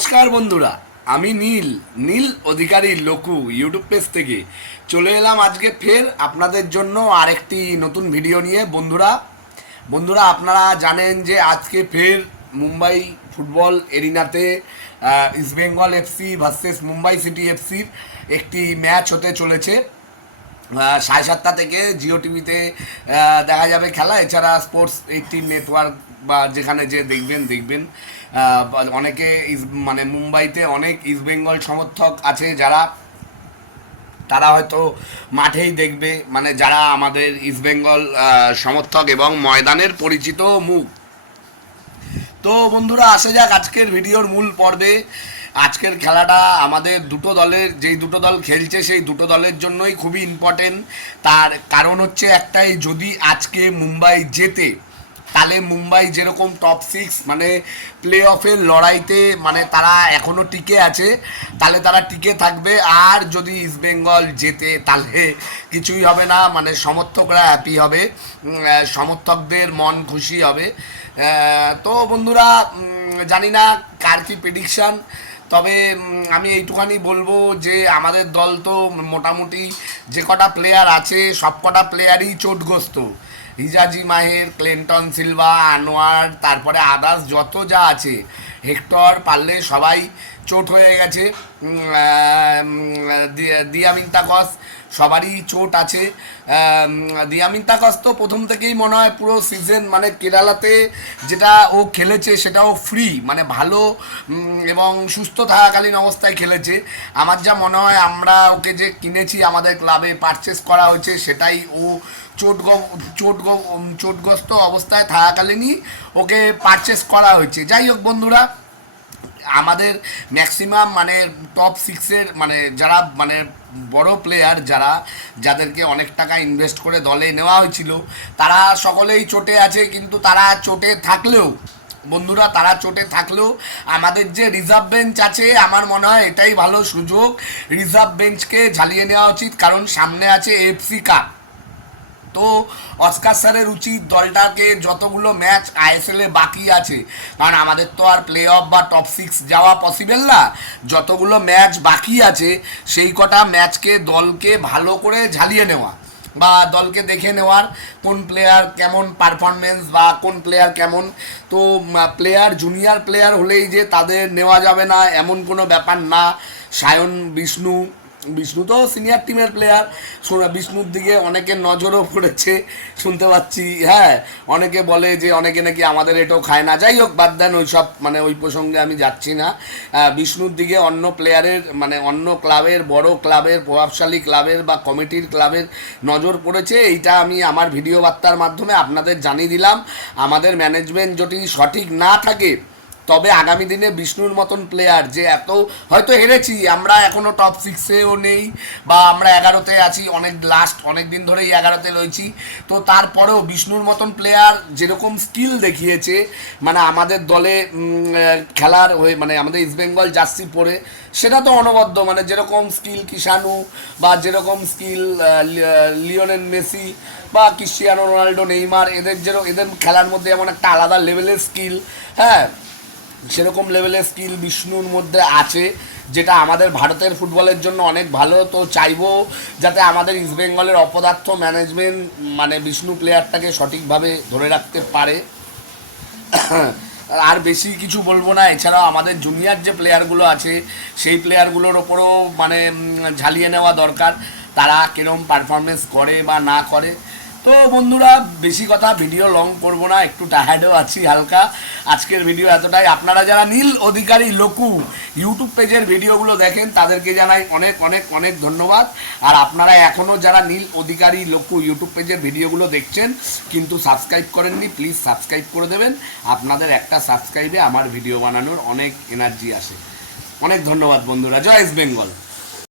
নমস্কার বন্ধুরা, আমি নীল নীল অধিকারী লোকু ইউটিউব পেজ থেকে। চলে এলাম আজকে ফের আপনাদের জন্য আরেকটি নতুন ভিডিও নিয়ে। বন্ধুরা বন্ধুরা, আপনারা জানেন যে আজকে ফের Mumbai football এরিনাতে East Bengal FC versus Mumbai city এফসির একটি ম্যাচ হতে চলেছে। সাড়ে সাতটা থেকে জিও টিভিতে দেখা যাবে খেলা। এছাড়া স্পোর্টস এইটিন নেটওয়ার্ক বা যেখানে যে দেখবেন দেখবেন। অনেকে মানে মুম্বাইতে অনেক ইস্টবেঙ্গল সমর্থক আছে যারা, তারা হয়তো মাঠেই দেখবে মানে যারা আমাদের ইস্টবেঙ্গল সমর্থক এবং ময়দানের পরিচিত মুখ। তো বন্ধুরা, আসা যাক আজকের ভিডিওর মূল পর্বে। আজকের খেলাটা আমাদের দুটো দলের, যেই দুটো দল খেলছে সেই দুটো দলের জন্যই খুবই ইম্পর্টেন্ট তার কারণ হচ্ছে একটাই, যদি আজকে মুম্বাই জেতে, তাহলে মুম্বাই যেরকম টপ সিক্স মানে প্লে অফের লড়াইতে মানে তারা এখনও টিকে আছে, তাহলে তারা টিকে থাকবে। আর যদি ইস্টবেঙ্গল জেতে, তাহলে কিছুই হবে না মানে সমর্থকরা হ্যাপি হবে। সমর্থকদের মন খুশি হবে। তো বন্ধুরা জানি না কার কি প্রেডিকশান তবে আমি এইটুখানি বলব যে আমাদের দল তো মোটামুটি যে কটা প্লেয়ার আছে, সব কটা প্লেয়ারই চোটগ্রস্ত। হিজাজি মাহের, ক্লেন্টন সিলভা, আনোয়ার, তারপরে আদার্স যত যা আছে। হেক্টর, পারলে সবাই চোট হয়ে গেছে। দিয়ামিন তাকস সবারই চোট আছে। দিয়ামিন তাকস তো প্রথম থেকেই মনে হয় পুরো সিজন মানে কেরালাতে যেটা ও খেলেছে সেটাও ফ্রি মানে ভালো এবং সুস্থ থাকাকালীন অবস্থায় খেলেছে। আমার যা মনে হয় আমরা ওকে যে কিনেছি, আমাদের ক্লাবে পারচেস করা হয়েছে, সেটাই ও চোট চোট চোটগ্রস্ত অবস্থায় থাকাকালীনই ওকে পারচেস করা হয়েছে। যাই হোক বন্ধুরা আমাদের ম্যাক্সিমাম মানে টপ সিক্সের মানে যারা মানে বড় প্লেয়ার যারা, যাদেরকে অনেক টাকা ইনভেস্ট করে দলে নেওয়া হয়েছিল, তারা সকলেই চোটে আছে, কিন্তু তারা চোটে থাকলেও, বন্ধুরা তারা চোটে থাকলেও আমাদের যে রিজার্ভ বেঞ্চ আছে, আমার মনে হয় এটাই ভালো সুযোগ রিজার্ভ বেঞ্চকে ঝালিয়ে নেওয়া উচিত, কারণ সামনে আছে এফসি কাপ তো অস্কার স্যারের উচিত দলটাকে যতগুলো ম্যাচ আইএসএল বাকি আছে। কারণ আমাদের তো আর প্লে অফ বা টপ সিক্স যাওয়া পসিবল না। যতগুলো ম্যাচ বাকি আছে, সেই কটা ম্যাচকে দলকে ভালো করে ঝালিয়ে নেওয়া বা দলকে দেখে নেওয়ার কোন প্লেয়ার কেমন পারফরমেন্স বা কোন প্লেয়ার কেমন। তো প্লেয়ার জুনিয়র প্লেয়ার হলেই যে তাদের নেওয়া যাবে না, এমন কোনো ব্যাপার না। সায়ন, বিষ্ণু বিষ্ণু তো সিনিয়র টিমের প্লেয়ার শোনা, বিষ্ণুর দিকে অনেকের নজরও পড়েছে, শুনতে পাচ্ছি হ্যাঁ। অনেকে বলে যে, অনেকে নাকি আমাদের এটাও খায় না। যাই হোক, বাদ দেন ওই সব মানে ওই প্রসঙ্গে আমি যাচ্ছি না। বিষ্ণুর দিকে অন্য প্লেয়ারের মানে অন্য ক্লাবের বড় ক্লাবের প্রভাবশালী ক্লাবের বা কমিটির ক্লাবের নজর পড়েছে। এইটা আমি আমার ভিডিও বার্তার মাধ্যমে আপনাদের জানিয়ে দিলাম। আমাদের ম্যানেজমেন্ট যদি সঠিক না থাকে তবে আগামী দিনে বিষ্ণুর মতন প্লেয়ার যে এত হয়তো হেরেছি, আমরা এখনও টপ সিক্সেও নেই, বা আমরা এগারোতে আছি, অনেক লাস্ট অনেক দিন ধরেই এগারোতে রয়েছি। তো তারপরেও বিষ্ণুর মতন প্লেয়ার যেরকম স্কিল দেখিয়েছে মানে আমাদের দলে খেলার হয়ে মানে আমাদের ইস্টবেঙ্গল জার্সি পরে, সেটা তো অনবদ্য মানে যেরকম স্কিল কিষানু বা যেরকম স্কিল লিওনেল মেসি, বা ক্রিশ্চিয়ানো রোনাল্ডো, নেইমার, এদের যেরকম, এদের খেলার মধ্যে এমন একটা আলাদা লেভেলের স্কিল হ্যাঁ? সেরকম লেভেলের স্কিল বিষ্ণুর মধ্যে আছে, যেটা আমাদের ভারতের ফুটবলের জন্য অনেক ভালো। তো চাইব যাতে আমাদের ইস্টবেঙ্গলের অপদার্থ ম্যানেজমেন্ট মানে বিষ্ণু প্লেয়ারটাকে সঠিকভাবে ধরে রাখতে পারে। আর বেশি কিছু বলব না, এছাড়াও আমাদের জুনিয়র যে প্লেয়ারগুলো আছে, সেই প্লেয়ারগুলোর ওপরও মানে ঝালিয়ে নেওয়া দরকার। তারা কিরম পারফরমেন্স করে বা না করে তো বন্ধুরা, বেশি কথা ভিডিও লং করব না, একটু টায়ার্ডও আছি হালকা। আজকের ভিডিও এতটাই। আপনারা যারা নীল অধিকারী লোকু ইউটিউব পেজের ভিডিওগুলো দেখেন, তাদেরকে জানাই অনেক অনেক অনেক ধন্যবাদ। আর আপনারা এখনও যারা নীল অধিকারী লোকু ইউটিউব পেজের ভিডিওগুলো দেখছেন, কিন্তু সাবস্ক্রাইব করেননি প্লিজ সাবস্ক্রাইব করে দেবেন। আপনাদের একটা সাবস্ক্রাইবে আমার ভিডিও বানানোর অনেক এনার্জি আসে। অনেক ধন্যবাদ বন্ধুরা। জয় ইস্ট বেঙ্গল